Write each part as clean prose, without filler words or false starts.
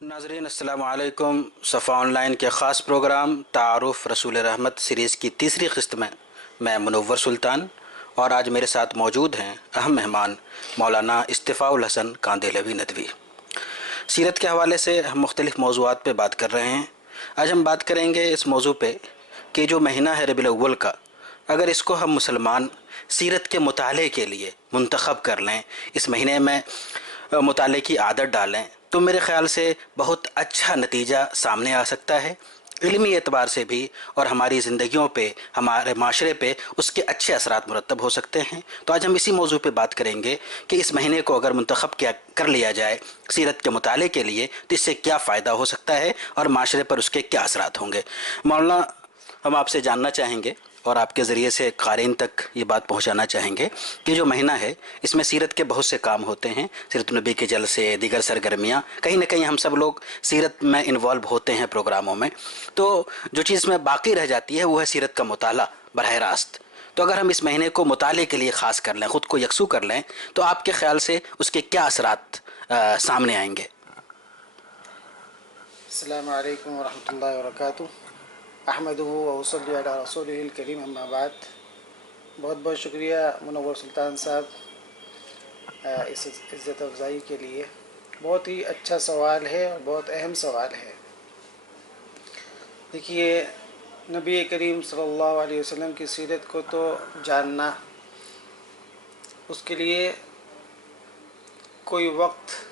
नाज़रीन अस्सलाम वालेकुम। सफ़ा ऑनलाइन के ख़ास प्रोग्राम तारुफ़ रसूल रहमत सीरीज़ की तीसरी क़िस्त में मैं मुनव्वर सुल्तान और आज मेरे साथ मौजूद हैं अहम मेहमान मौलाना इस्तिफ़ाउल हसन कांदेलवी नदवी। सीरत के हवाले से हम मुख्तलिफ़ मौज़ूआत पे बात कर रहे हैं। आज हम बात करेंगे इस मौजू पे कि जो महीना है रबीउल अव्वल का, अगर इसको हम मुसलमान सीरत के मुताले के लिए मुंतखब कर लें, इस महीने में मुताले की आदत डालें, तो मेरे ख़्याल से बहुत अच्छा नतीजा सामने आ सकता है, इल्मी एतबार से भी और हमारी ज़िंदगियों पे, हमारे माशरे पे उसके अच्छे असरात मुरतब हो सकते हैं। तो आज हम इसी मौजू पे बात करेंगे कि इस महीने को अगर मुंतखब किया कर लिया जाए सीरत के मुताले के लिए तो इससे क्या फ़ायदा हो सकता है और माशरे पर उसके क्या असरात होंगे। मौलाना, हम आपसे जानना चाहेंगे और आपके ज़रिए से क़ारीन तक ये बात पहुँचाना चाहेंगे कि जो महीना है इसमें सीरत के बहुत से काम होते हैं, सीरत नबी के जलसे, दीगर सरगर्मियाँ, कहीं ना कहीं हम सब लोग सीरत में इन्वॉल्व होते हैं प्रोग्रामों में। तो जो चीज़ में बाकी रह जाती है वो है सीरत का मुताला बरह रास्त। तो अगर हम इस महीने को मुताले के लिए ख़ास कर लें, ख़ुद को यकसू कर लें, तो आपके ख़्याल से उसके क्या असरात सामने आएंगे? अस्सलामु अलैकुम वरहमतुल्लाहि वबरकातुहू। अहमदुहु व उसल्ली अला रसूलिहिल करीम, अम्मा बाद। बहुत बहुत शुक्रिया मुनव्वर सुल्तान साहब इस इज़्ज़त अफ़ज़ाई के लिए। बहुत ही अच्छा सवाल है और बहुत अहम सवाल है। देखिए, नबी करीम सल्लल्लाहु अलैहि वसल्लम की सीरत को तो जानना, उसके लिए कोई वक्त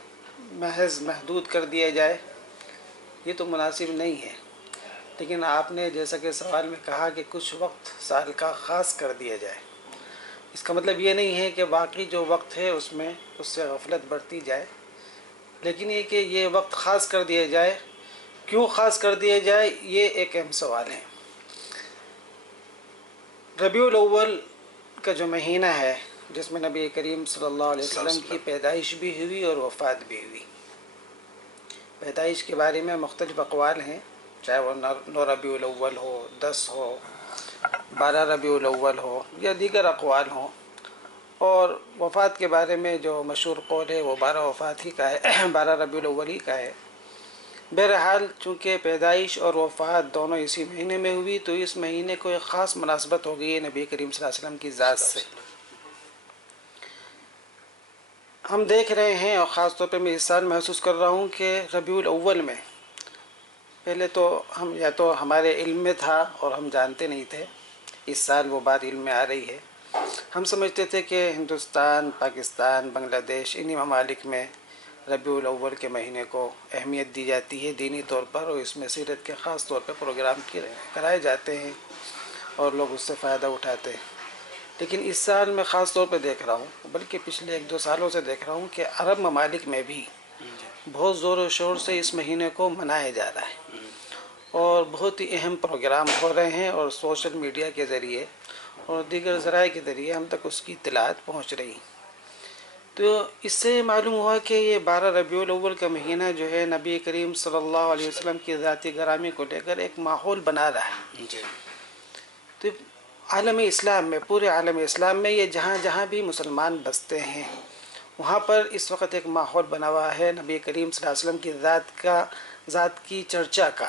महज महदूद कर दिया जाए ये तो मुनासिब नहीं है। लेकिन आपने जैसा कि सवाल में कहा कि कुछ वक्त साल का ख़ास कर दिया जाए, इसका मतलब ये नहीं है कि बाकी जो वक्त है उसमें उससे गफलत बढ़ती जाए, लेकिन ये कि ये वक्त ख़ास कर दिया जाए। क्यों ख़ास कर दिया जाए, ये एक अहम सवाल है। रबीउल अव्वल का जो महीना है जिसमें नबी करीम सल्लल्लाहु अलैहि वसल्लम की पैदाइश भी हुई और वफ़ात भी हुई। पैदाइश के बारे में मुख्तलिफ़ अक़वाल हैं, चाहे वो 9 रबीउल अव्वल हो, 10 हो, 12 रबीउल अव्वल हो या दीगर अक़वाल हों। और वफ़ात के बारे में जो मशहूर कौल है वो 12 वफ़ात ही का है 12 रबीउल अव्वल ही का है। बहरहाल चूँकि पैदाइश और वफ़ात दोनों इसी महीने में हुई तो इस महीने को एक ख़ास मुनासबत हो गई है नबी करीम सल्लल्लाहु अलैहि वसल्लम की ज़ात से। हम देख रहे हैं और ख़ास तौर पे मैं इस साल महसूस कर रहा हूँ कि रबीउल अव्वल में पहले तो हम या तो हमारे इल्म में था और हम जानते नहीं थे, इस साल वो बात इल्म में आ रही है। हम समझते थे कि हिंदुस्तान, पाकिस्तान, बांग्लादेश, इन्हीं ममालिक में रबीउल अव्वल के महीने को अहमियत दी जाती है दीनी तौर पर, और इसमें सीरत के ख़ास तौर पर प्रोग्राम कराए जाते हैं और लोग उससे फ़ायदा उठाते हैं। लेकिन इस साल मैं ख़ास तौर पर देख रहा हूँ, बल्कि पिछले 1-2 सालों से देख रहा हूँ कि अरब ममालिक में भी बहुत ज़ोर व शोर से इस महीने को मनाया जा रहा है और बहुत ही अहम प्रोग्राम हो रहे हैं और सोशल मीडिया के ज़रिए और दीगर ज़राए के ज़रिए हम तक उसकी इत्तलात पहुँच रही। तो इससे मालूम हुआ कि ये 12 रबीउल अव्वल का महीना जो है नबी करीम सल्लल्लाहु अलैहि वसल्लम की ज़ाती गरामी को लेकर एक माहौल बना रहा है। तो आलम इस्लाम में, पूरे आलम इस्लाम में ये जहाँ जहाँ भी मुसलमान बसते हैं वहाँ पर इस वक्त एक माहौल बना हुआ है नबी करीम सल्लल्लाहु अलैहि वसल्लम की ज़ात की चर्चा का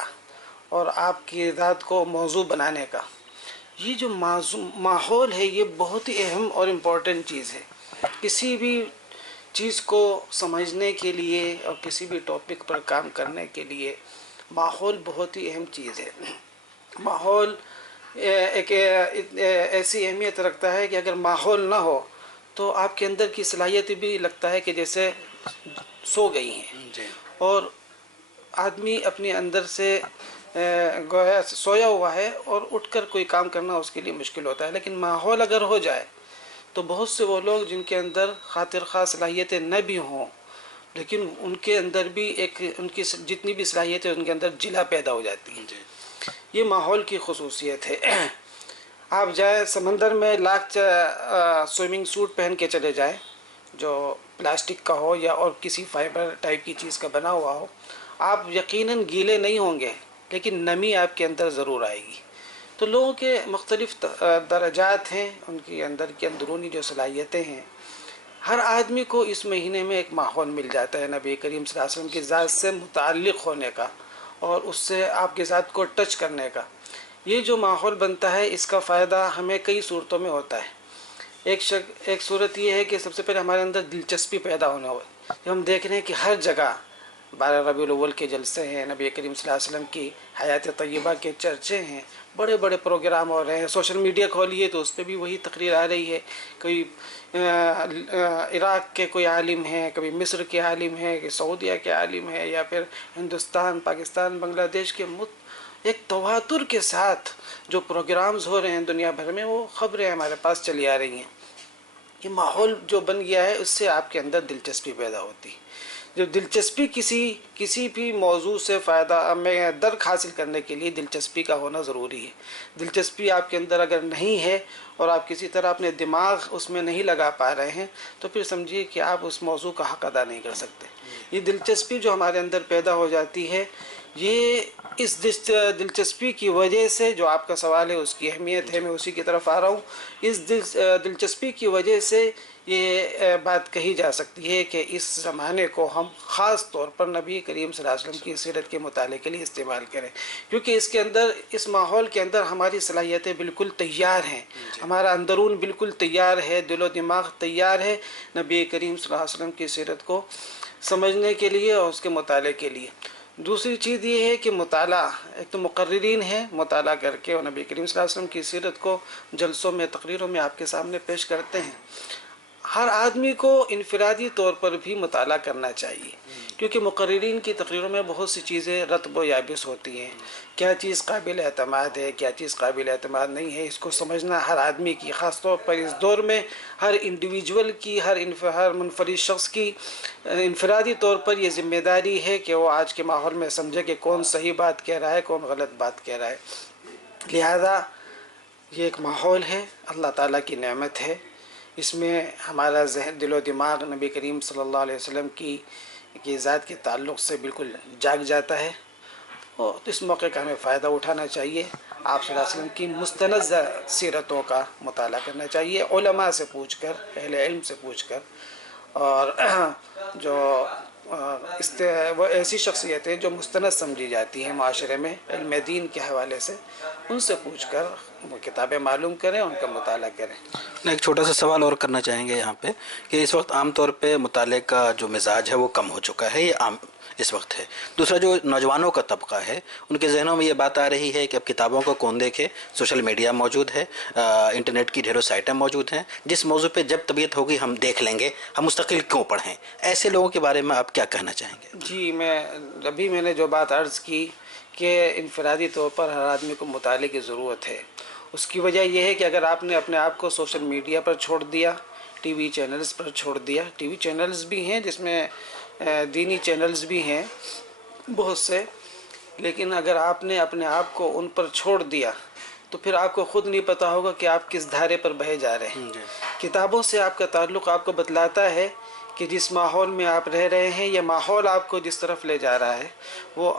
और आपकी ज़ात को मौजू बनाने का। ये जो माहौल है ये बहुत ही अहम और इम्पोर्टेंट चीज़ है। किसी भी चीज़ को समझने के लिए और किसी भी टॉपिक पर काम करने के लिए माहौल बहुत ही अहम चीज़ है। माहौल एक ऐसी अहमियत रखता है कि अगर माहौल ना हो तो आपके अंदर की सलाहियत भी लगता है कि जैसे सो गई हैं और आदमी अपने अंदर से गोया सोया हुआ है और उठकर कोई काम करना उसके लिए मुश्किल होता है। लेकिन माहौल अगर हो जाए तो बहुत से वो लोग जिनके अंदर खातिर ख़ास सलाहियतें न भी हों लेकिन उनके अंदर भी एक उनकी जितनी भी सलाहियत है उनके अंदर जिला पैदा हो जाती है। ये माहौल की खसूसियत है। आप जाए समंदर में लाख स्विमिंग सूट पहन के चले जाएं जो प्लास्टिक का हो या और किसी फाइबर टाइप की चीज़ का बना हुआ हो, आप यकीनन गीले नहीं होंगे लेकिन नमी आपके अंदर ज़रूर आएगी। तो लोगों के मुख्तलिफ़ दर्जात हैं, उनके अंदर की अंदरूनी जो सलाहियतें हैं। ہر آدمی کو اس مہینے میں ایک ماحول مل جاتا ہے نبی کریم صلی اللہ علیہ وسلم کی ذات سے متعلق ہونے کا اور اس سے آپ کی ذات کو ٹچ کرنے کا۔ یہ جو ماحول بنتا ہے اس کا فائدہ ہمیں کئی صورتوں میں ہوتا ہے۔ ایک صورت یہ ہے کہ سب سے پہلے ہمارے اندر دلچسپی پیدا ہونا ہو، جب ہم دیکھ رہے ہیں کہ ہر جگہ 12 ربیع الاول کے جلسے ہیں، نبی کریم صلی اللہ علیہ وسلم کی حیات طیبہ کے چرچے ہیں، بڑے بڑے پروگرام ہو رہے ہیں، سوشل میڈیا کھولیے تو اس پہ بھی وہی تقریر آ رہی ہے، کوئی عراق کے کوئی عالم ہیں، کبھی مصر کے عالم ہیں، کہ سعودیہ کے عالم ہیں، یا پھر ہندوستان، پاکستان، بنگلہ دیش کے ایک تواتر کے ساتھ جو پروگرامز ہو رہے ہیں دنیا بھر میں، وہ خبریں ہمارے پاس چلی آ رہی ہیں۔ یہ ماحول جو بن گیا ہے اس سے آپ کے اندر دلچسپی پیدا ہوتی ہے۔ جو دلچسپی کسی بھی موضوع سے فائدہ میں درک حاصل کرنے کے لیے دلچسپی کا ہونا ضروری ہے۔ دلچسپی آپ کے اندر اگر نہیں ہے اور آپ کسی طرح اپنے دماغ اس میں نہیں لگا پا رہے ہیں تو پھر سمجھیے کہ آپ اس موضوع کا حق ادا نہیں کر سکتے۔ یہ دلچسپی جو ہمارے اندر پیدا ہو جاتی ہے، یہ اس دلچسپی کی وجہ سے، جو آپ کا سوال ہے اس کی اہمیت ہے، میں اسی کی طرف آ رہا ہوں، اس دلچسپی کی وجہ سے یہ بات کہی جا سکتی ہے کہ اس زمانے کو ہم خاص طور پر نبی کریم صلی اللہ علیہ وسلم کی سیرت کے مطالعے کے لیے استعمال کریں، کیونکہ اس کے اندر، اس ماحول کے اندر ہماری صلاحیتیں بالکل تیار ہیں، ہمارا اندرون بالکل تیار ہے، دل و دماغ تیار ہے نبی کریم صلی اللہ علیہ وسلم کی سیرت کو سمجھنے کے لیے اور اس کے مطالعے کے لیے۔ دوسری چیز یہ ہے کہ مطالعہ، ایک تو مقررین ہیں، مطالعہ کر کے اور نبی کریم صلی اللہ علیہ وسلم کی سیرت کو جلسوں میں، تقریروں میں آپ کے سامنے پیش کرتے ہیں۔ ہر آدمی کو انفرادی طور پر بھی مطالعہ کرنا چاہیے، کیونکہ مقررین کی تقریروں میں بہت سی چیزیں رطب و یابس ہوتی ہیں، کیا چیز قابل اعتماد ہے، کیا چیز قابل اعتماد نہیں ہے، اس کو سمجھنا ہر آدمی کی، خاص طور پر اس دور میں ہر انڈیویجول کی، ہر منفرد شخص کی انفرادی طور پر یہ ذمہ داری ہے کہ وہ آج کے ماحول میں سمجھے کہ کون صحیح بات کہہ رہا ہے، کون غلط بات کہہ رہا ہے۔ لہذا یہ ایک ماحول ہے، اللہ تعالیٰ کی نعمت ہے، اس میں ہمارا ذہن، دل و دماغ نبی کریم صلی اللہ علیہ وسلم کی ذات کے تعلق سے بالکل جاگ جاتا ہے، اور اس موقع کا ہمیں فائدہ اٹھانا چاہیے۔ آپ صلی اللہ علیہ وسلم کی مستند سیرتوں کا مطالعہ کرنا چاہیے، علماء سے پوچھ کر، اہل علم سے پوچھ کر، اور جو وہ ایسی شخصیتیں جو مستند سمجھی جاتی ہیں معاشرے میں علم دین کے حوالے سے، ان سے پوچھ کر وہ کتابیں معلوم کریں، ان کا مطالعہ کریں۔ ایک چھوٹا سا سوال اور کرنا چاہیں گے یہاں پہ کہ اس وقت عام طور پہ مطالعے کا جو مزاج ہے وہ کم ہو چکا ہے، یہ عام اس وقت ہے۔ دوسرا جو نوجوانوں کا طبقہ ہے، ان کے ذہنوں میں یہ بات آ رہی ہے کہ اب کتابوں کو کون دیکھے، سوشل میڈیا موجود ہے، انٹرنیٹ کی ڈھیروں سائٹیں موجود ہیں، جس موضوع پہ جب طبیعت ہوگی ہم دیکھ لیں گے، ہم مستقل کیوں پڑھیں؟ ایسے لوگوں کے بارے میں آپ کیا کہنا چاہیں گے؟ جی، میں نے جو بات عرض کی کہ انفرادی طور پر ہر آدمی کو مطالعے کی ضرورت ہے، اس کی وجہ یہ ہے کہ اگر آپ نے اپنے آپ کو سوشل میڈیا پر چھوڑ دیا، ٹی وی چینلز پر چھوڑ دیا، ٹی وی چینلز بھی ہیں جس میں دینی چینلز بھی ہیں بہت سے، لیکن اگر آپ نے اپنے آپ کو ان پر چھوڑ دیا تو پھر آپ کو خود نہیں پتہ ہوگا کہ آپ کس دھارے پر بہے جا رہے ہیں۔ کتابوں سے آپ کا تعلق آپ کو بتلاتا ہے کہ جس ماحول میں آپ رہ رہے ہیں، یہ ماحول آپ کو جس طرف لے جا رہا ہے وہ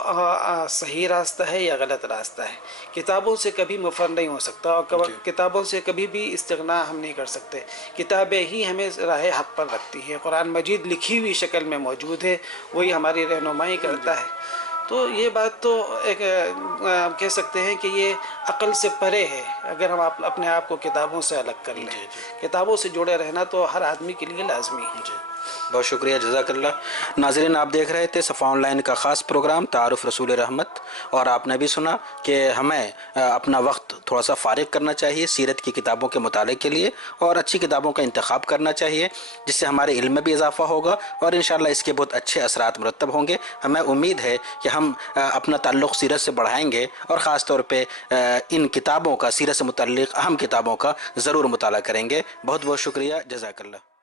صحیح راستہ ہے یا غلط راستہ ہے۔ کتابوں سے کبھی مفر نہیں ہو سکتا، اور کتابوں سے کبھی بھی استغنا ہم نہیں کر سکتے۔ کتابیں ہی ہمیں راہ حق پر رکھتی ہیں، قرآن مجید لکھی ہوئی شکل میں موجود ہے، وہی ہماری رہنمائی کرتا ہے۔ تو یہ بات تو ایک کہہ سکتے ہیں کہ یہ عقل سے پرے ہے اگر ہم اپنے آپ کو کتابوں سے الگ کر لیں۔ کتابوں سے جڑے رہنا تو ہر آدمی کے لیے لازمی ہے۔ بہت شکریہ، جزاک اللہ۔ ناظرین، آپ دیکھ رہے تھے صفا آن لائن کا خاص پروگرام تعارف رسول رحمت، اور آپ نے بھی سنا کہ ہمیں اپنا وقت تھوڑا سا فارغ کرنا چاہیے سیرت کی کتابوں کے مطالعے کے لیے، اور اچھی کتابوں کا انتخاب کرنا چاہیے جس سے ہمارے علم میں بھی اضافہ ہوگا، اور انشاءاللہ اس کے بہت اچھے اثرات مرتب ہوں گے۔ ہمیں امید ہے کہ ہم اپنا تعلق سیرت سے بڑھائیں گے، اور خاص طور پہ ان کتابوں کا، سیرت سے متعلق اہم کتابوں کا ضرور مطالعہ کریں گے۔ بہت بہت شکریہ، جزاک اللہ۔